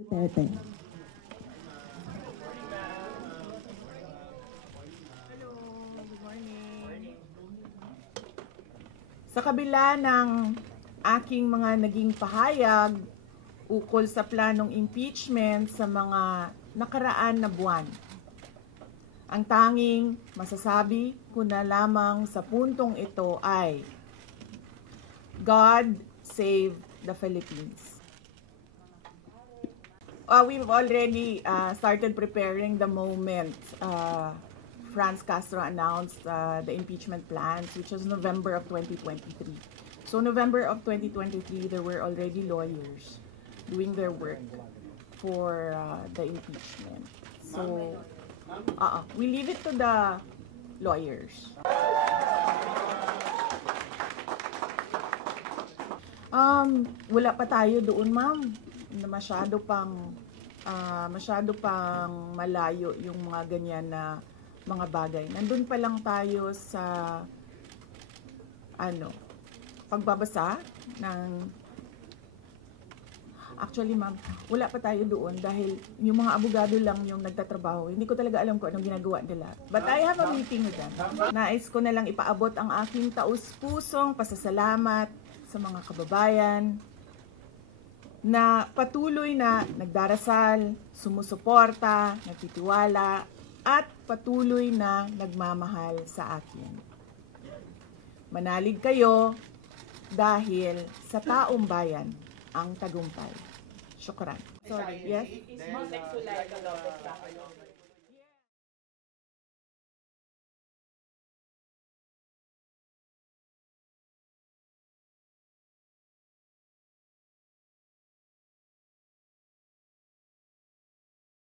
Duterte. Hello, good morning. Sa kabila ng aking mga naging pahayag ukol sa planong impeachment sa mga nakaraan na buwan, ang tanging masasabi ko na lamang sa puntong ito ay God save the Philippines. We've already started preparing the moment Franz Castro announced the impeachment plans, which was November of 2023. So November of 2023, there were already lawyers doing their work for the impeachment. So we leave it to the lawyers. Wala pa tayo doon, ma'am. Masyado pang malayo yung mga ganyan na mga bagay. Nandun pa lang tayo sa pagbabasa ng actually, ma'am, wala pa tayo doon dahil yung mga abogado lang yung nagtatrabaho. Hindi ko talaga alam kung anong ginagawa nila. But I have a meeting with them. Nais ko na lang ipaabot ang aking taus-pusong pasasalamat sa mga kababayan na patuloy na nagdarasal, sumusuporta, nagtitiwala, at patuloy na nagmamahal sa akin. Manalig kayo dahil sa taong bayan ang tagumpay. Shukran. Sorry, yes?